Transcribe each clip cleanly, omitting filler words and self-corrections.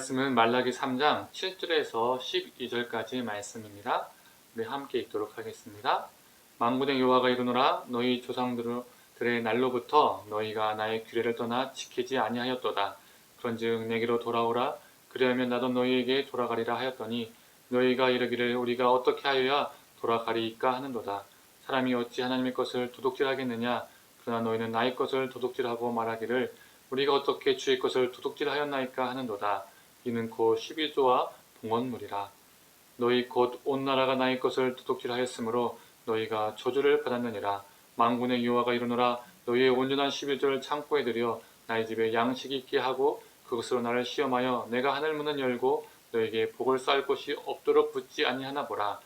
말씀은 말라기 3장 7절에서 12절까지 말씀입니다. 우리 함께 읽도록 하겠습니다. 만군의 여호와가 이르노라. 너희 조상들의 날로부터 너희가 나의 규례를 떠나 지키지 아니하였도다. 그런즉 내게로 돌아오라. 그리하면 나도 너희에게 돌아가리라 하였더니 너희가 이르기를 우리가 어떻게 하여야 돌아가리이까 하는도다. 사람이 어찌 하나님의 것을 도둑질하겠느냐. 그러나 너희는 나의 것을 도둑질하고 말하기를 우리가 어떻게 주의 것을 도둑질하였나이까 하는도다. 이는 곧 11조와 봉헌물이라. 너희 곧 온 나라가 나의 것을 도둑질하였으므로 너희가 저주를 받았느니라. 만군의 여호와가 이르노라. 너희의 온전한 11조를 창고에 들여 나의 집에 양식이 있게 하고 그것으로 나를 시험하여 내가 하늘 문을 열고 너희에게 복을 쌓을 곳이 없도록 붙지 아니하나 보라.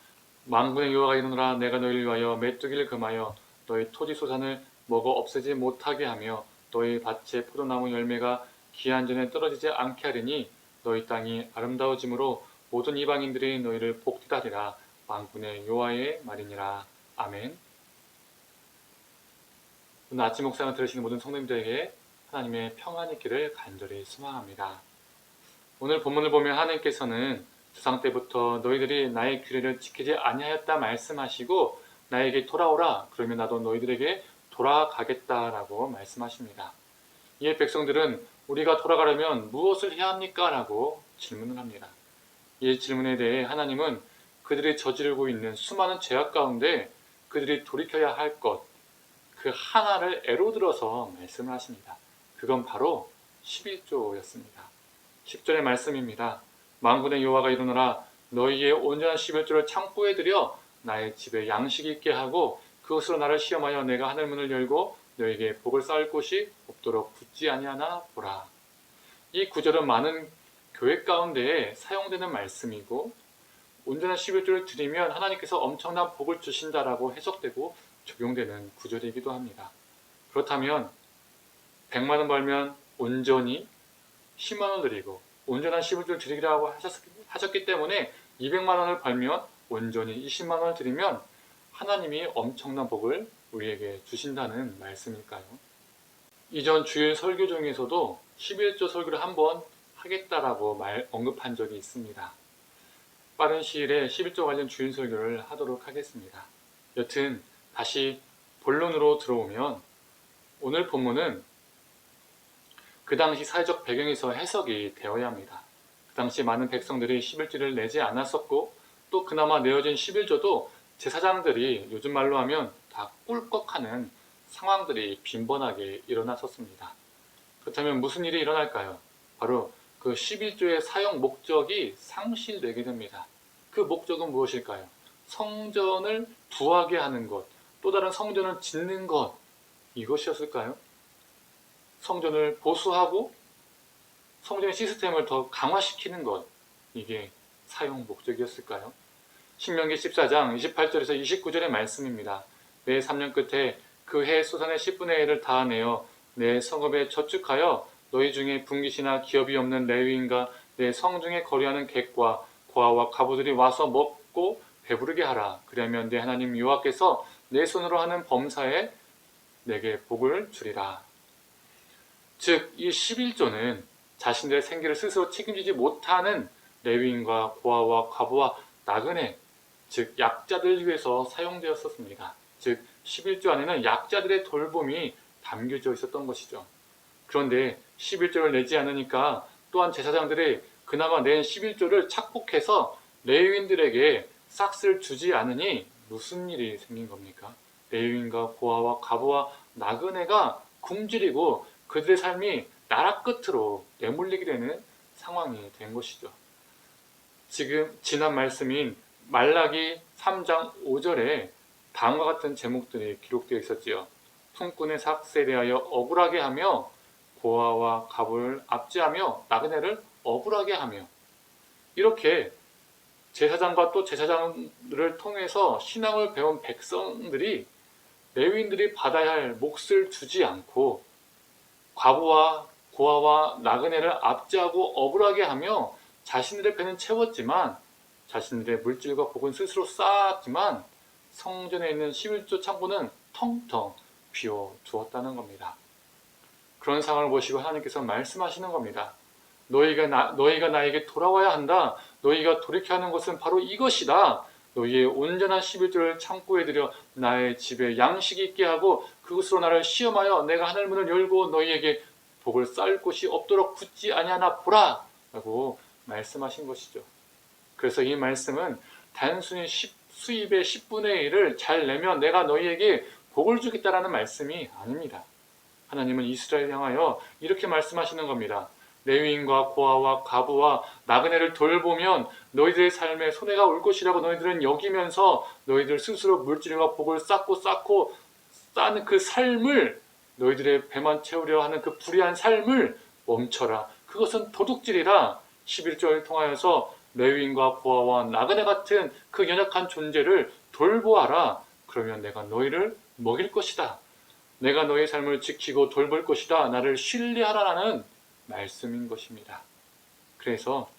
만군의 여호와가 이르노라. 내가 너희를 위하여 메뚜기를 금하여 너희 토지 소산을 먹어 없애지 못하게 하며 너희 밭의 포도나무 열매가 기한 전에 떨어지지 않게 하리니 너희 땅이 아름다워짐으로 모든 이방인들이 너희를 복되다리라. 만군의 여호와의 말이니라. 아멘. 오늘 아침 묵상을 들으시는 모든 성도님들에게 하나님의 평안이 있기를 간절히 소망합니다. 오늘 본문을 보면 하나님께서는 조상 때부터 너희들이 나의 규례를 지키지 아니하였다 말씀하시고 나에게 돌아오라. 그러면 나도 너희들에게 돌아가겠다라고 말씀하십니다. 이에 백성들은 우리가 돌아가려면 무엇을 해야 합니까? 라고 질문을 합니다. 이 질문에 대해 하나님은 그들이 저지르고 있는 수많은 죄악 가운데 그들이 돌이켜야 할 것, 그 하나를 예로 들어서 말씀을 하십니다. 그건 바로 11조였습니다. 10절의 말씀입니다. 만군의 여호와가 이르노라. 너희의 온전한 11조를 창고에 들여 나의 집에 양식이 있게 하고 그것으로 나를 시험하여 내가 하늘 문을 열고 너에게 복을 쌓을 곳이 없도록 붙지 아니하나 보라. 이 구절은 많은 교회 가운데에 사용되는 말씀이고 온전한 11조를 드리면 하나님께서 엄청난 복을 주신다라고 해석되고 적용되는 구절이기도 합니다. 그렇다면 100만 원 벌면 온전히 10만 원 드리고 온전한 11조를 드리라고 하셨기 때문에 200만 원을 벌면 온전히 20만 원을 드리면 하나님이 엄청난 복을 우리에게 주신다는 말씀일까요? 이전 주일 설교 중에서도 11조 설교를 한번 하겠다라고 언급한 적이 있습니다. 빠른 시일에 11조 관련 주일 설교를 하도록 하겠습니다. 여튼 다시 본론으로 들어오면 오늘 본문은 그 당시 사회적 배경에서 해석이 되어야 합니다. 그 당시 많은 백성들이 11조를 내지 않았었고 또 그나마 내어진 11조도 제사장들이 요즘 말로 하면 다 꿀꺽하는 상황들이 빈번하게 일어났었습니다. 그렇다면 무슨 일이 일어날까요? 바로 그 11조의 사용 목적이 상실되게 됩니다. 그 목적은 무엇일까요? 성전을 부하게 하는 것, 또 다른 성전을 짓는 것, 이것이었을까요? 성전을 보수하고 성전의 시스템을 더 강화시키는 것, 이게 사용 목적이었을까요? 신명기 14장 28절에서 29절의 말씀입니다. 내 3년 끝에 그 해 소산의 10분의 1을 다 내어 내 성읍에 저축하여 너희 중에 분깃이나 기업이 없는 레위인과 내 성중에 거류하는 객과 고아와 과부들이 와서 먹고 배부르게 하라. 그러면 내 하나님 여호와께서 내 손으로 하는 범사에 내게 복을 주리라. 즉 이 11조는 자신들의 생계를 스스로 책임지지 못하는 레위인과 고아와 과부와 나그네, 즉 약자들을 위해서 사용되었었습니다. 즉 11조 안에는 약자들의 돌봄이 담겨져 있었던 것이죠. 그런데 11조를 내지 않으니까 또한 제사장들이 그나마 낸 11조를 착복해서 레위인들에게 싹쓸 주지 않으니 무슨 일이 생긴 겁니까? 레위인과 고아와 과부와 나그네가 굶주리고 그들의 삶이 나라 끝으로 내몰리게 되는 상황이 된 것이죠. 지금 지난 말씀인 말라기 3장 5절에 다음과 같은 제목들이 기록되어 있었지요. 품꾼의 삭세에 대하여 억울하게 하며 고아와 과부를 압제하며 나그네를 억울하게 하며, 이렇게 제사장과 또 제사장들을 통해서 신앙을 배운 백성들이 레위인들이 받아야 할 몫을 주지 않고 과부와 고아와 나그네를 압제하고 억울하게 하며 자신들의 배는 채웠지만 자신들의 물질과 복은 스스로 쌓았지만 성전에 있는 11조 창고는 텅텅 비워두었다는 겁니다. 그런 상황을 보시고 하나님께서 말씀하시는 겁니다. 너희가 나에게 돌아와야 한다. 너희가 돌이켜야 하는 것은 바로 이것이다. 너희의 온전한 11조를 창고에 들여 나의 집에 양식이 있게 하고 그것으로 나를 시험하여 내가 하늘 문을 열고 너희에게 복을 쌓을 곳이 없도록 굳지 아니하나 보라 라고 말씀하신 것이죠. 그래서 이 말씀은 단순히 수입의 10분의 1을 잘 내면 내가 너희에게 복을 주겠다라는 말씀이 아닙니다. 하나님은 이스라엘 향하여 이렇게 말씀하시는 겁니다. 레위인과 고아와 과부와 나그네를 돌보면 너희들의 삶에 손해가 올 것이라고 너희들은 여기면서 너희들 스스로 물질과 복을 쌓고 쌓는 그 삶을, 너희들의 배만 채우려 하는 그 불의한 삶을 멈춰라. 그것은 도둑질이라. 11조를 통하여서 레위인과 고아와 나그네 같은 그 연약한 존재를 돌보아라. 그러면 내가 너희를 먹일 것이다. 내가 너의 삶을 지키고 돌볼 것이다. 나를 신뢰하라는 말씀인 것입니다. 그래서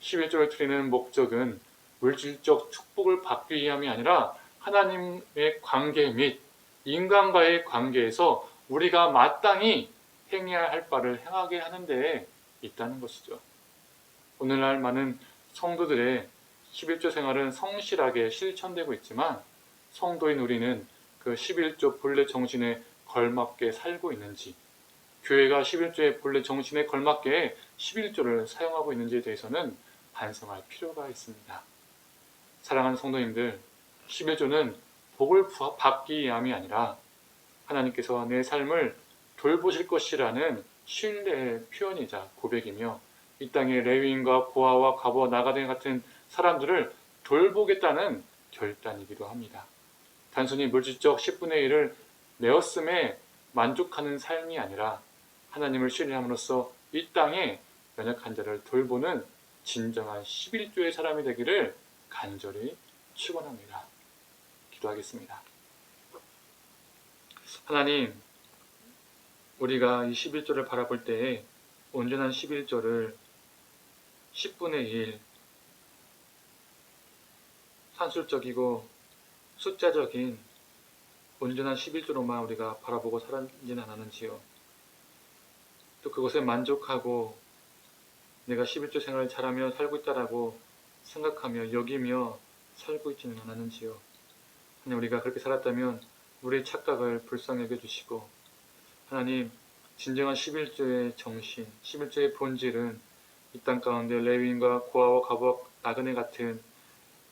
11조를 드리는 목적은 물질적 축복을 받기 위함이 아니라 하나님의 관계 및 인간과의 관계에서 우리가 마땅히 행해야 할 바를 행하게 하는 데에 있다는 것이죠. 오늘날 많은 성도들의 11조 생활은 성실하게 실천되고 있지만 성도인 우리는 그 11조 본래 정신에 걸맞게 살고 있는지, 교회가 11조의 본래 정신에 걸맞게 11조를 사용하고 있는지에 대해서는 반성할 필요가 있습니다. 사랑하는 성도님들, 11조는 복을 받기 위함이 아니라 하나님께서 내 삶을 돌보실 것이라는 신뢰의 표현이자 고백이며 이 땅의 레위인과 고아와 과부와 나그네 같은 사람들을 돌보겠다는 결단이기도 합니다. 단순히 물질적 10분의 1을 내었음에 만족하는 삶이 아니라 하나님을 신뢰함으로써 이 땅에 연약한 자를 돌보는 진정한 11조의 사람이 되기를 간절히 축원합니다. 기도하겠습니다. 하나님, 우리가 이 11조를 바라볼 때에 온전한 11조를 10분의 1 산술적이고 숫자적인 온전한 11조로만 우리가 바라보고 살지는 않았는지요. 또 그것에 만족하고 내가 11조 생활을 잘하며 살고 있다라고 생각하며 여기며 살고 있지는 않았는지요. 하나님, 우리가 그렇게 살았다면 우리의 착각을 불쌍히 여겨주시고 하나님, 진정한 11조의 정신, 11조의 본질은 이 땅 가운데 레위인과 고아와 과부와 나그네 같은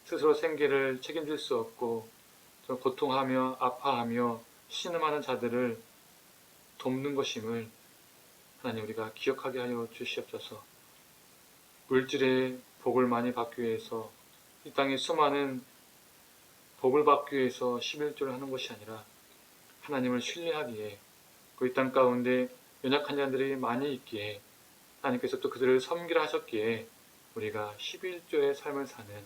스스로 생계를 책임질 수 없고 고통하며 아파하며 신음하는 자들을 돕는 것임을 하나님 우리가 기억하게 하여 주시옵소서. 물질의 복을 많이 받기 위해서 이 땅에 수많은 복을 받기 위해서 11조를 하는 것이 아니라 하나님을 신뢰하기에 그 이 땅 가운데 연약한 자들이 많이 있기에 하나님께서 또 그들을 섬기라 하셨기에 우리가 11조의 삶을 사는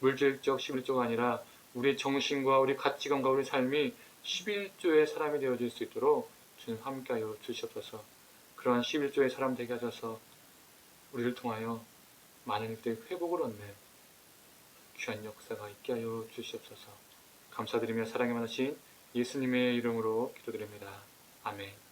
물질적 11조가 아니라 우리 정신과 우리 가치관과 우리 삶이 11조의 사람이 되어질 수 있도록 주님 함께하여 주시옵소서. 그러한 11조의 사람 되게 하셔서 우리를 통하여 많은 이들의 회복을 얻는 귀한 역사가 있게 하여 주시옵소서. 감사드리며 사랑이 많으신 예수님의 이름으로 기도드립니다. 아멘.